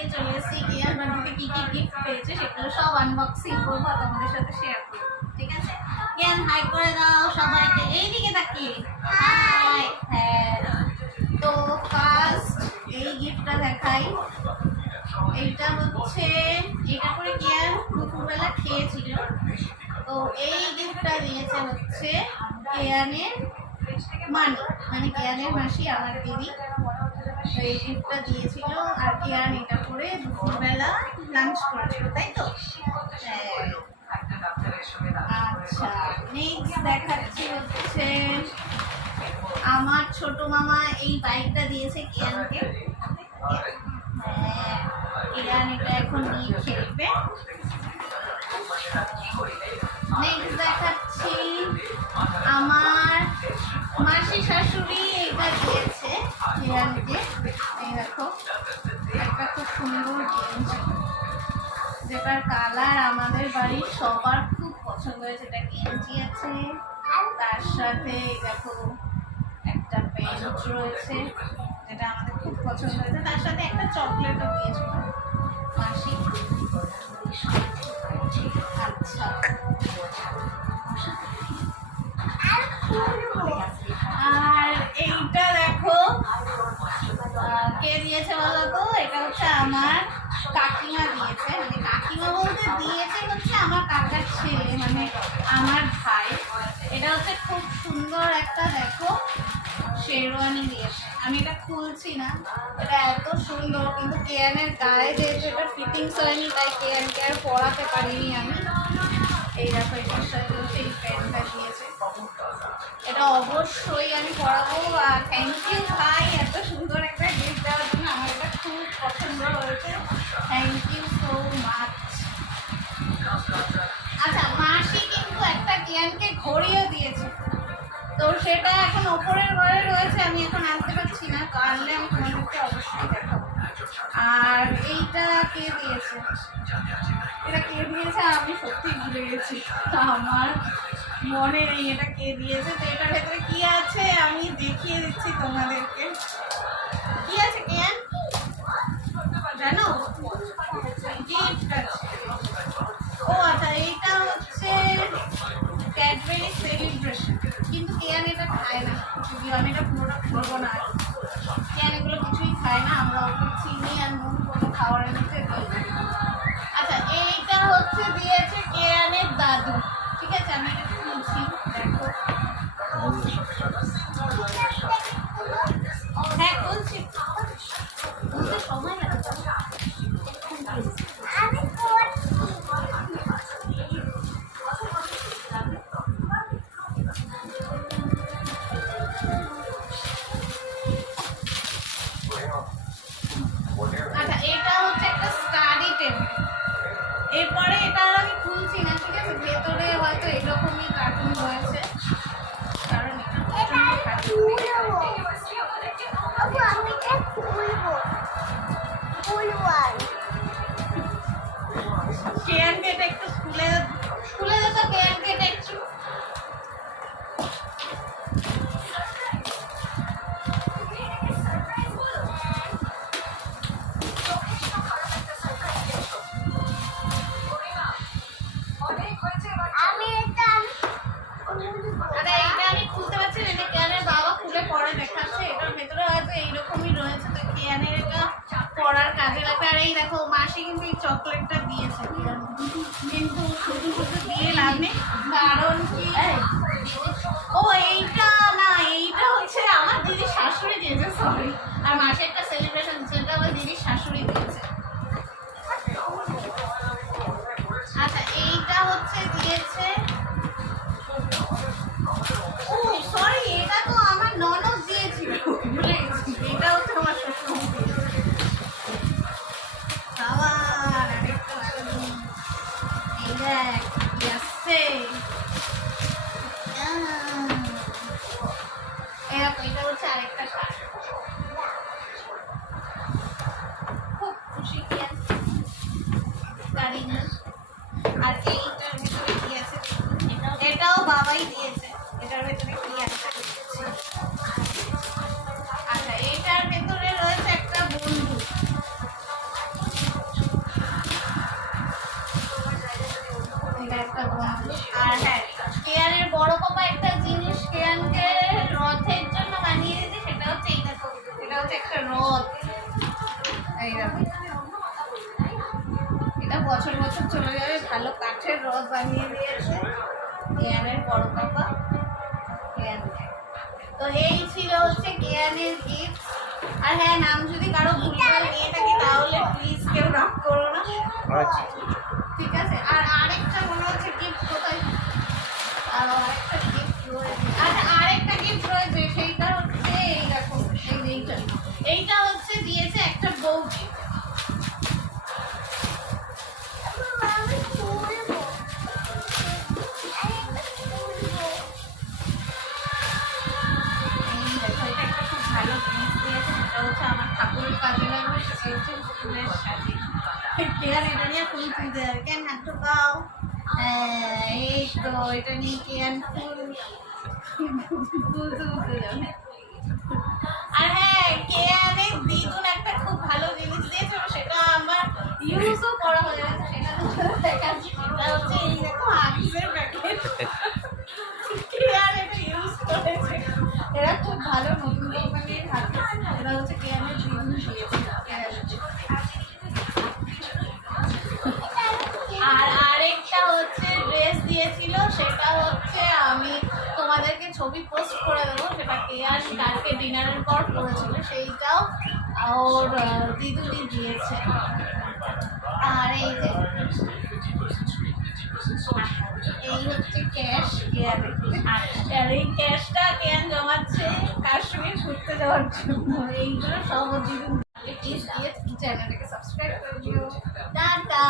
আজকে চলে এসেছি কেয়ার বার্থডেতে কি কি গিফট পেয়েছে সেগুলো সব আনবক্সিং করবো তোমাদের সাথে শেয়ার করবো, ঠিক আছে? কেন হাই করে দাও সবাইকে, এইদিকে তাকিয়ে হাই। হ্যাঁ, তো ফার্স্ট এই গিফটটা দেখাই। এইটা হচ্ছে, এটা করে কেয়ার দুপুরবেলা খেয়েছিল, তো এই গিফটটা দিয়েছে হচ্ছে কেয়ানের মানে কেয়ানের মাসি, আমার দিদি। এই গিফটটা দিয়েছিল আর কেয়ান এটা করে দুপুরবেলা লাঞ্চ করেছিল, তাই তো? আচ্ছা, নেক্সট দেখাচ্ছি হচ্ছে আমার ছোট মামা এই বাইকটা দিয়েছে কেয়ানকে। হ্যাঁ, কেয়ান এটা এখন নিয়ে খেলবে। নেক্সট দেখাচ্ছি আমার মাসি শাশুড়ি এইটা দিয়েছে কেয়ানকে। এই দেখো, একটা খুব সুন্দর গেঞ্জি যেটার কালার আমাদের বাড়ির সবার খুব পছন্দ হয়েছে। এটা গেঞ্জি আছে, তার সাথে দেখো একটা প্যান্ট রয়েছে যেটা আমাদের খুব পছন্দ হয়েছে, তার সাথে একটা চকলেটও দিয়েছিল মাসি। আচ্ছা, আর এইটা দেখো কে দিয়েছে বলো তো? এটা হচ্ছে আমার কাকিমা দিয়েছে। মানে কাকিমা বলতে দিয়েছে হচ্ছে আমার কাকার ছেলে, মানে আমার ভাই। এটা হচ্ছে খুব সুন্দর একটা দেখো শেরওয়ানি দিয়েছে। আমি এটা খুলছি না, এটা এত সুন্দর, কিন্তু কেয়ানের গায়ে যেহেতু এটা ফিটিংস হয়নি তাই কেয়ানকে আর পরাতে পারিনি আমি। এই দেখো, এটার সাথে সেই প্যান্টটা দিয়েছে, এটা অবশ্যই আমি পরাবো। আর থ্যাংক ইউ ভাই এত সুন্দর একটা গিফট দেওয়ার জন্য, আমার এটা খুব পছন্দ হয়েছে, থ্যাংক ইউ সো মাচ। আচ্ছা, মাসি কিন্তু একটা কেয়ানকে ঘড়িও দিয়েছে, তো সেটা এখন ওপরের ঘরে রয়েছে, আমি এখন আনতে পারছি না, তো আনলে আমি তোমাদেরকে অবশ্যই দেখাবো। আর এইটা কে দিয়েছে, এটা কে দিয়েছে আমি সত্যি ভুলে গেছি, আমার মনে নেই এটা কে দিয়েছে। তো এটার ভেতরে কি আছে আমি দেখিয়ে দিচ্ছি তোমাদেরকে। কি আছে কেয়ান জানো? গিফট আছে। ও আচ্ছা, এইটা হচ্ছে ক্যাডবেরি সেলিব্রেশন, কিন্তু কেয়ান এটা খায় না, যদিও আমি এটা পুরোটা খুলবো না। কেয়ান এগুলো কিছুই খায় না, আমরা ওকে চিনি আর নুন কোনো খাবারের মধ্যে দিই। আচ্ছা, এইটা হচ্ছে দিয়েছে কেয়ানের দাদু, ঠিক আছে? আমি এটা খুলছি, দেখো। হ্যাঁ খুলছি, খুলতে সময় লাগবে। আচ্ছা, এটা হচ্ছে একটা স্টাডি টেবিল। এরপরে এটা আর আমি খুলছি না, ঠিক আছে? ভেতরে হয়তো এরকমই কার্টুন রয়েছে, কারণ কেয়ানকে এটা একটু খুলে যেত, কেয়ানকে এটা একটু আমি খুলতে পারছি না, কেয়ানের বাবা খুলে পরে দেখাচ্ছে। এটার ভেতরে হয়তো এইরকমই রয়েছে, তো কেয়ানের এটা পড়ার কাজে লাগবে। আর এই দেখো, মাসি কিন্তু এই চকলেটটা দিয়েছে, কিন্তু শুধু শুধু দিয়ে লাভ নেই, কারণ কি ও এইটা না, এইটা হচ্ছে আমার দিদির শাশুড়ি দিয়েছে, সরি। আর মাসে একটা সেলিব্রেশন দিচ্ছে, এটা আমার দিদির শাশুড়ি দিয়েছে। আচ্ছা, এইটা হচ্ছে দিয়েছে, ও সরি, এটা তো আমার ননদ দিয়েছিল, ভুলে গেছি। এটা হচ্ছে আমার শ্বশুর আবার আরেকটা এই দেখ কি আসছে। এটা হচ্ছে আরেকটা কার্ড, খুব খুশি কি আছে গাড়ি না। আর এইটার ভিতরে কি আছে, এটাও বাবাই দিয়েছে, এটার ভেতরে কি আছে। আচ্ছা, এইটার ভেতরে রয়েছে একটা বন্ধু, বছর বছর চলে যাবে। ভালো কাঠের রথ বানিয়ে দিয়েছে কেয়ানের বড় কাকা কেয়ানকে। তো এই ছিল হচ্ছে কেয়ানের গিফট। আর হ্যাঁ, নাম যদি কারো ভুলভাল নিয়ে থাকি তাহলে প্লিজ কেউ রাগ করো না, আচ্ছা ঠিক আছে? আর আরেকটা মনে হচ্ছে গিফট কোথায়, আরো আরেকটা গিফট রয়েছে। আচ্ছা, আরেকটা গিফট রয়েছে, সেইটা হচ্ছে এই দেখো, এইটা হচ্ছে দিয়েছে একটা বউ গিফট। এই দেখো, এটা একটা খুব ভালো জিনিস দিয়েছে, সেটা হচ্ছে আমার ঠাকুরের কাজে লাগবে, সেটা হচ্ছে ফুলের সাথে। কেয়ার এটা নিয়ে ফুল তুলতে যাবে, কেন হাত ঢোকাও। এই তো এটা নিয়ে কেয়ার ফুল তুলতে যাবে। আর হ্যাঁ, কেয়ারের দ্বিগুণ একটা খুব ভালো জিনিস দিয়েছে, সেটা আমার ইউজও করা হয়ে গেছে, সেটা দেখাচ্ছি। সেটা হচ্ছে এই দেখো হাগিসের প্যাকেট, কেয়ার এটা ইউজ করেছে। এরা খুব ভালো নতুন কোম্পানির হাগিস, এটা হচ্ছে কেয়ারের দ্বিগুণ দিয়েছে। আর আরেকটা হচ্ছে ড্রেস দিয়েছিল, সেটা হচ্ছে আমি তোমাদেরকে ছবি পোস্ট করে দেবো, সেটা কেয়ার কালকে ডিনারের পর করেছিল, সেইটাও ওর দিদুনি দিয়েছে। আর এই যে এই হচ্ছে ক্যাশ কেয়ারের, আর এই ক্যাশটা কেয়ার জমাচ্ছে কাশ্মীর ঘুরতে যাওয়ার জন্য। এইগুলো সব দিদুন প্লিজ দিয়ে চ্যানেলটাকে সাবস্ক্রাইব করে দিও। টাটা।